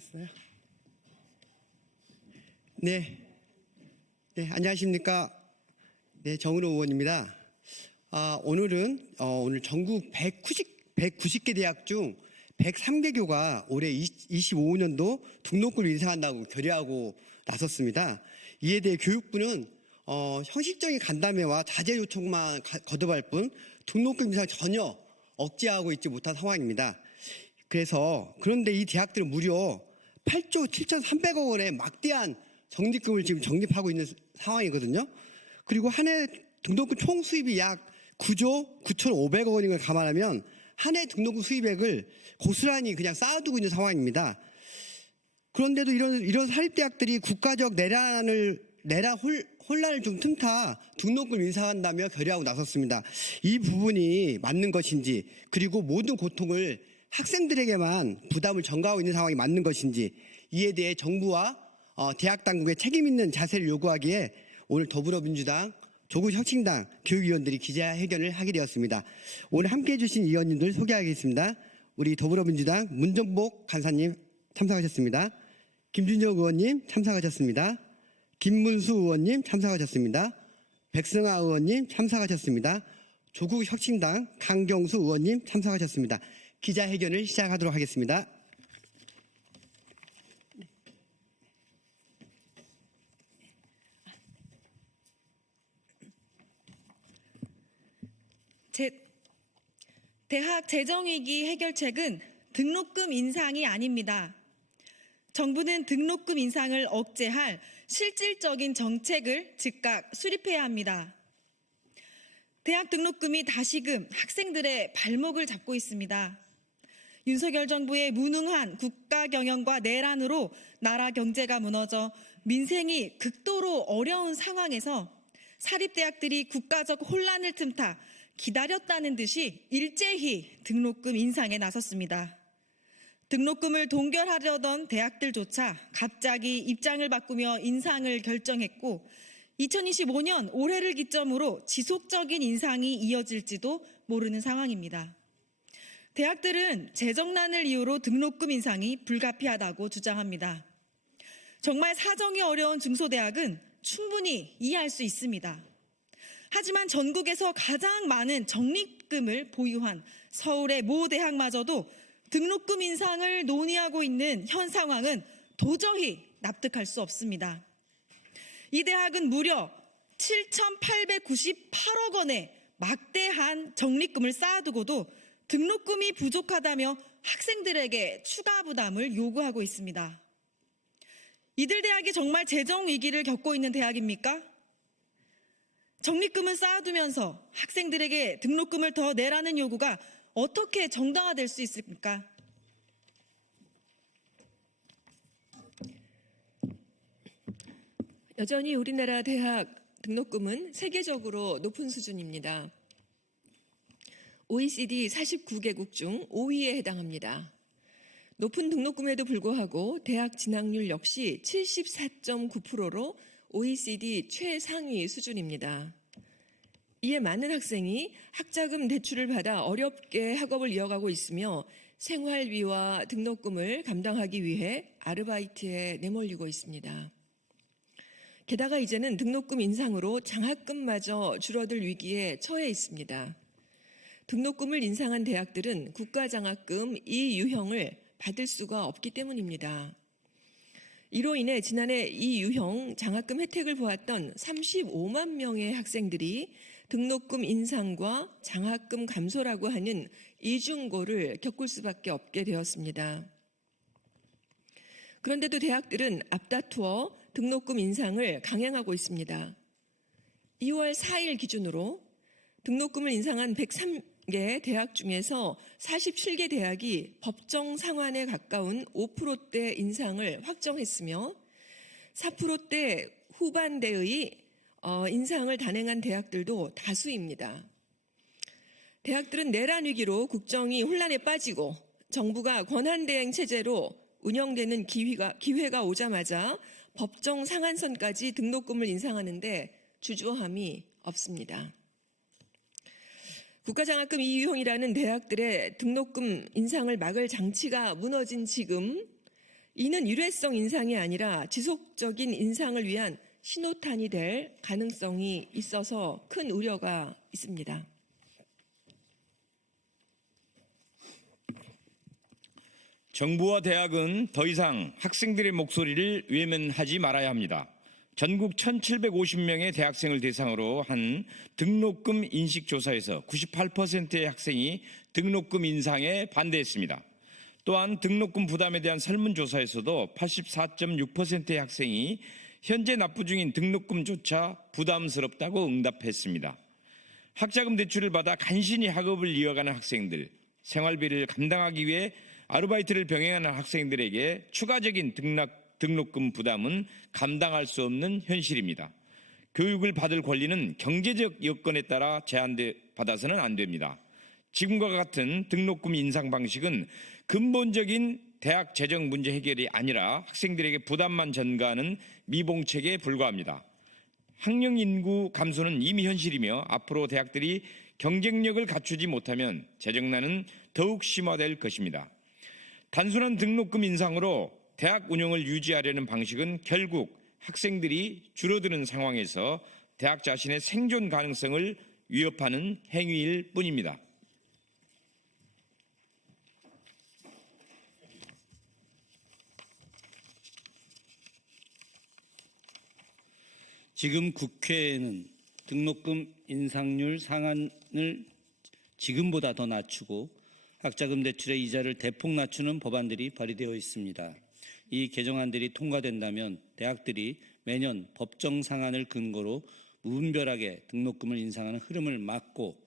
켜졌어요? 네. 네, 안녕하십니까. 네, 정은호 의원입니다. 오늘은, 오늘 전국 190개 대학 중 103개교가 올해 25년도 등록금을 인상한다고 결의하고 나섰습니다. 이에 대해 교육부는, 형식적인 간담회와 자제 요청만 거듭할 뿐 등록금 인상 전혀 억제하고 있지 못한 상황입니다. 그런데 이 대학들은 무려 8조 7,300억 원의 막대한 적립금을 지금 적립하고 있는 상황이거든요. 그리고 한 해 등록금 총 수입이 약 9조 9,500억 원인 걸 감안하면 한 해 등록금 수입액을 고스란히 그냥 쌓아두고 있는 상황입니다. 그런데도 이런 사립대학들이 국가적 혼란을 좀 틈타 등록금 인상한다며 결의하고 나섰습니다. 이 부분이 맞는 것인지, 그리고 모든 고통을 학생들에게만 부담을 전가하고 있는 상황이 맞는 것인지, 이에 대해 정부와 대학 당국의 책임 있는 자세를 요구하기에 오늘 더불어민주당, 조국혁신당 교육위원들이 기자회견을 하게 되었습니다. 오늘 함께해 주신 위원님들 소개하겠습니다. 우리 더불어민주당 문정복 간사님 참석하셨습니다. 김준혁 의원님 참석하셨습니다. 김문수 의원님 참석하셨습니다. 백승아 의원님 참석하셨습니다. 조국혁신당 강경수 의원님 참석하셨습니다. 기자회견을 시작하도록 하겠습니다. 대학 재정위기 해결책은 등록금 인상이 아닙니다. 정부는 등록금 인상을 억제할 실질적인 정책을 즉각 수립해야 합니다. 대학 등록금이 다시금 학생들의 발목을 잡고 있습니다. 윤석열 정부의 무능한 국가 경영과 내란으로 나라 경제가 무너져 민생이 극도로 어려운 상황에서 사립대학들이 국가적 혼란을 틈타 기다렸다는 듯이 일제히 등록금 인상에 나섰습니다. 등록금을 동결하려던 대학들조차 갑자기 입장을 바꾸며 인상을 결정했고 2025년 올해를 기점으로 지속적인 인상이 이어질지도 모르는 상황입니다. 대학들은 재정난을 이유로 등록금 인상이 불가피하다고 주장합니다. 정말 사정이 어려운 중소대학은 충분히 이해할 수 있습니다. 하지만 전국에서 가장 많은 적립금을 보유한 서울의 모 대학마저도 등록금 인상을 논의하고 있는 현 상황은 도저히 납득할 수 없습니다. 이 대학은 무려 7,898억 원의 막대한 적립금을 쌓아두고도 등록금이 부족하다며 학생들에게 추가 부담을 요구하고 있습니다. 이들 대학이 정말 재정 위기를 겪고 있는 대학입니까? 적립금을 쌓아두면서 학생들에게 등록금을 더 내라는 요구가 어떻게 정당화될 수 있습니까? 여전히 우리나라 대학 등록금은 세계적으로 높은 수준입니다. OECD 49개국 중 5위에 해당합니다. 높은 등록금에도 불구하고 대학 진학률 역시 74.9%로 OECD 최상위 수준입니다. 이에 많은 학생이 학자금 대출을 받아 어렵게 학업을 이어가고 있으며 생활비와 등록금을 감당하기 위해 아르바이트에 내몰리고 있습니다. 게다가 이제는 등록금 인상으로 장학금마저 줄어들 위기에 처해 있습니다. 등록금을 인상한 대학들은 국가장학금 이 유형을 받을 수가 없기 때문입니다. 이로 인해 지난해 이 유형 장학금 혜택을 보았던 35만 명의 학생들이 등록금 인상과 장학금 감소라고 하는 이중고를 겪을 수밖에 없게 되었습니다. 그런데도 대학들은 앞다투어 등록금 인상을 강행하고 있습니다. 2월 4일 기준으로 등록금을 인상한 103개 대학 중에서 47개 대학이 법정 상한에 가까운 5%대 인상을 확정했으며 4%대 후반대의 인상을 단행한 대학들도 다수입니다. 대학들은 내란 위기로 국정이 혼란에 빠지고 정부가 권한대행 체제로 운영되는 기회가 오자마자 법정 상한선까지 등록금을 인상하는데 주저함이 없습니다. 국가장학금 2유형이라는 대학들의 등록금 인상을 막을 장치가 무너진 지금 이는 일회성 인상이 아니라 지속적인 인상을 위한 신호탄이 될 가능성이 있어서 큰 우려가 있습니다. 정부와 대학은 더 이상 학생들의 목소리를 외면하지 말아야 합니다. 전국 1,750명의 대학생을 대상으로 한 등록금 인식조사에서 98%의 학생이 등록금 인상에 반대했습니다. 또한 등록금 부담에 대한 설문조사에서도 84.6%의 학생이 현재 납부 중인 등록금조차 부담스럽다고 응답했습니다. 학자금 대출을 받아 간신히 학업을 이어가는 학생들, 생활비를 감당하기 위해 아르바이트를 병행하는 학생들에게 추가적인 등록금 부담은 감당할 수 없는 현실입니다. 교육을 받을 권리는 경제적 여건에 따라 제한받아서는 안 됩니다. 지금과 같은 등록금 인상 방식은 근본적인 대학 재정 문제 해결이 아니라 학생들에게 부담만 전가하는 미봉책에 불과합니다. 학령 인구 감소는 이미 현실이며 앞으로 대학들이 경쟁력을 갖추지 못하면 재정난은 더욱 심화될 것입니다. 단순한 등록금 인상으로 대학 운영을 유지하려는 방식은 결국 학생들이 줄어드는 상황에서 대학 자신의 생존 가능성을 위협하는 행위일 뿐입니다. 지금 국회에는 등록금 인상률 상한을 지금보다 더 낮추고 학자금 대출의 이자를 대폭 낮추는 법안들이 발의되어 있습니다. 이 개정안들이 통과된다면 대학들이 매년 법정 상한을 근거로 무분별하게 등록금을 인상하는 흐름을 막고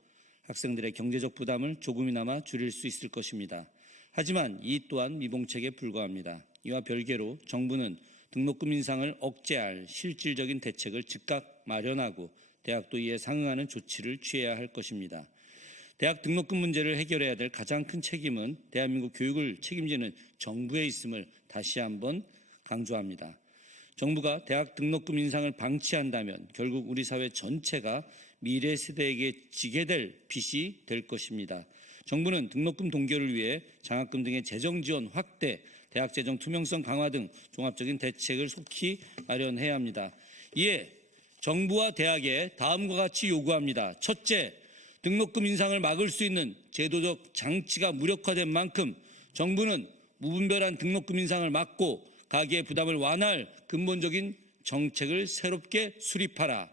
학생들의 경제적 부담을 조금이나마 줄일 수 있을 것입니다. 하지만 이 또한 미봉책에 불과합니다. 이와 별개로 정부는 등록금 인상을 억제할 실질적인 대책을 즉각 마련하고 대학도 이에 상응하는 조치를 취해야 할 것입니다. 대학 등록금 문제를 해결해야 될 가장 큰 책임은 대한민국 교육을 책임지는 정부에 있음을 다시 한번 강조합니다. 정부가 대학 등록금 인상을 방치한다면 결국 우리 사회 전체가 미래 세대에게 지게 될 빚이 될 것입니다. 정부는 등록금 동결을 위해 장학금 등의 재정 지원 확대, 대학 재정 투명성 강화 등 종합적인 대책을 속히 마련해야 합니다. 이에 정부와 대학에 다음과 같이 요구합니다. 첫째, 등록금 인상을 막을 수 있는 제도적 장치가 무력화된 만큼 정부는 무분별한 등록금 인상을 막고 가계의 부담을 완화할 근본적인 정책을 새롭게 수립하라.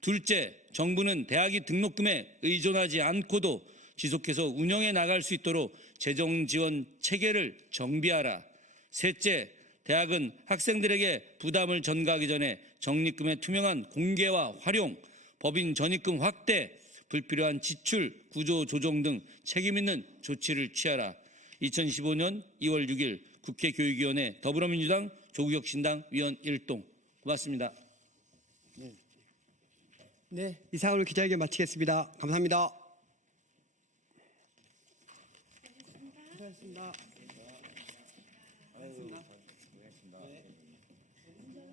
둘째, 정부는 대학이 등록금에 의존하지 않고도 지속해서 운영해 나갈 수 있도록 재정 지원 체계를 정비하라. 셋째, 대학은 학생들에게 부담을 전가하기 전에 적립금의 투명한 공개와 활용, 법인 전입금 확대, 불필요한 지출, 구조 조정 등 책임 있는 조치를 취하라. 2015년 2월 6일 국회 교육위원회 더불어민주당 조국혁신당 위원 1동. 고맙습니다. 네, 이상으로 기자회견 마치겠습니다. 감사합니다. 고생하셨습니다. 고생하셨습니다.